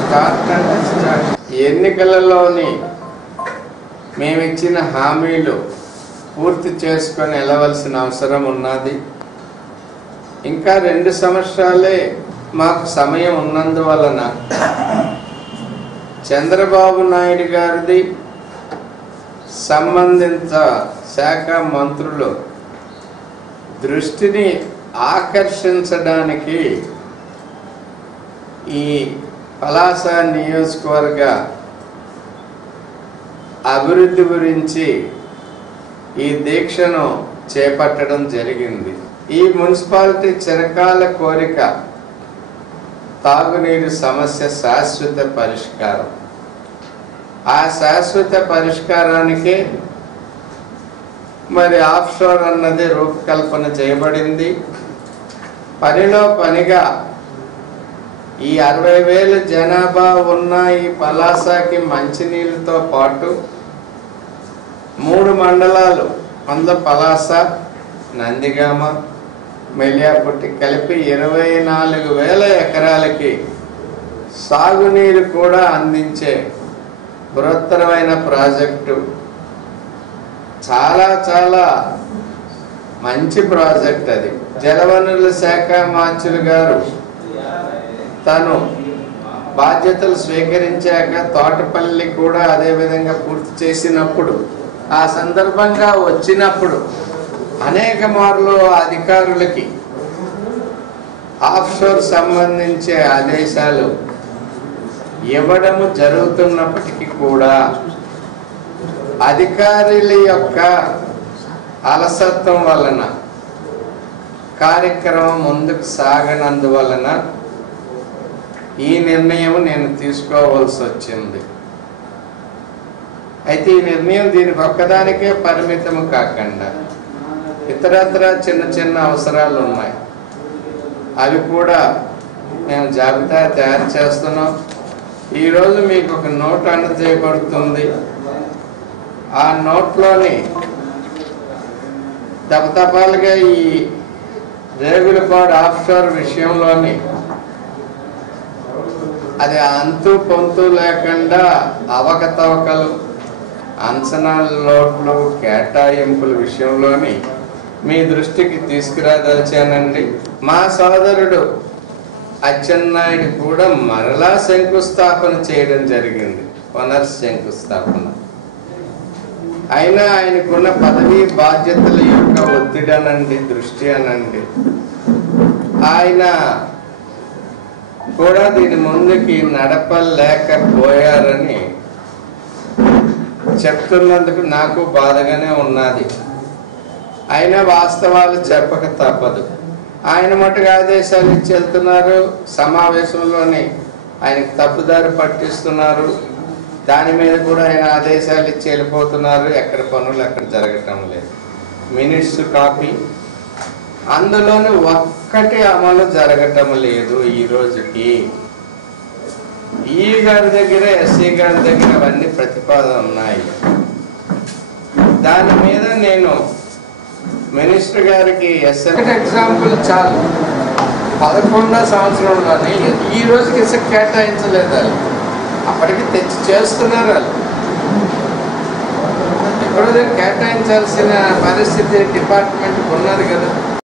Start అంటే start ఎన్నికలలోని హామీలు పూర్తి చేసుకొని వెళ్ళవలసిన అవసరం ఉన్నది. ఇంకా రెండు సంవత్సరాలే మాకు సమయం ఉన్నందువలన చంద్రబాబు నాయుడు గారిది సంబంధిత శాఖ మంత్రులు దృష్టిని ఆకర్షించడానికి ఈ పలాస నియోజకవర్గ అభివృద్ధి గురించి ఈ దీక్షను చేపట్టడం జరిగింది. ఈ మున్సిపాలిటీ చిరకాల కోరిక తాగునీరు సమస్య శాశ్వత పరిష్కారం. ఆ శాశ్వత పరిష్కారానికి మరి ఆఫ్షోర్ అన్నది రూపకల్పన చేయబడింది. పనిలో పనిగా ఈ అరవై వేల జనాభా ఉన్న ఈ పలాసకి మంచినీళ్ళతో పాటు మూడు మండలాలు అంద పలాస నందిగామ మెలియాపుట్టి కలిపి ఇరవై నాలుగు వేల ఎకరాలకి సాగునీరు కూడా అందించే బృహత్తరమైన ప్రాజెక్టు. చాలా చాలా మంచి ప్రాజెక్ట్ అది. జలవనరుల శాఖ మాచులు గారు తను బాధ్యతలు స్వీకరించాక తోటపల్లి కూడా అదే విధంగా పూర్తి చేసినప్పుడు ఆ సందర్భంగా వచ్చినప్పుడు అనేక మార్లు అధికారులకి ఆఫ్షోర్ సంబంధించే ఆదేశాలు ఇవ్వడము జరుగుతున్నప్పటికీ కూడా అధికారుల యొక్క అలసత్వం వలన కార్యక్రమం ముందుకు సాగనందువలన ఈ నిర్ణయం నేను తీసుకోవాల్సి వచ్చింది. అయితే ఈ నిర్ణయం దీనికి ఒక్కదానికే పరిమితం కాకుండా ఇతరత్ర చిన్న చిన్న అవసరాలు ఉన్నాయి. అవి కూడా మేము జాబితా తయారు చేస్తున్నాం. ఈరోజు మీకు ఒక నోట్ అందజేయబడుతుంది ఆ నోట్లోని దపదపాలుగా ఈ రేగులపాడు ఆఫ్షోర్ విషయంలోని అది అంతు పొంతు లేకుండా అవకతవకలు అంచనాల లోట్లు కేటాయింపుల విషయంలోని మీ దృష్టికి తీసుకురాదలిచానండి. మా సోదరుడు అచ్చెన్నాయుడు కూడా మరలా శంకుస్థాపన చేయడం జరిగింది. పునర్శంకుస్థాపన అయినా ఆయనకున్న పదవీ బాధ్యతల యొక్క ఒత్తిడి అనండి దృష్టి అనండి. ఆయన కూడా దీని ముందుకి నడపలేకపోయారని చెప్తున్నందుకు నాకు బాధగానే ఉన్నది. అయినా వాస్తవాలు చెప్పక తప్పదు. ఆయన మటుకు ఆదేశాలు ఇచ్చి వెళ్తున్నారు సమావేశంలోని ఆయనకు తప్పుదారి పట్టిస్తున్నారు. దాని మీద కూడా ఆయన ఆదేశాలు ఇచ్చి వెళ్ళిపోతున్నారు. ఎక్కడ పనులు ఎక్కడ జరగటం లేదు. Minutes copy. అందులోని ఒక్కటి అమలు జరగటం లేదు ఈ రోజుకి. ఈ గారి దగ్గర ఎస్సీ గారి దగ్గర అవన్నీ ప్రతిపాదన ఉన్నాయి. దాని మీద నేను మినిస్టర్ గారికి ఎస్ఎం ఎగ్జాంపుల్ చాలు. పదకొండో సంవత్సరంలోనే ఈ రోజుకి ఇసుక కేటాయించలేదు వాళ్ళు. అప్పటికి తెచ్చి చేస్తున్నారు వాళ్ళు. ఇప్పుడు కేటాయించాల్సిన పరిస్థితి డిపార్ట్మెంట్ ఉన్నది కదా.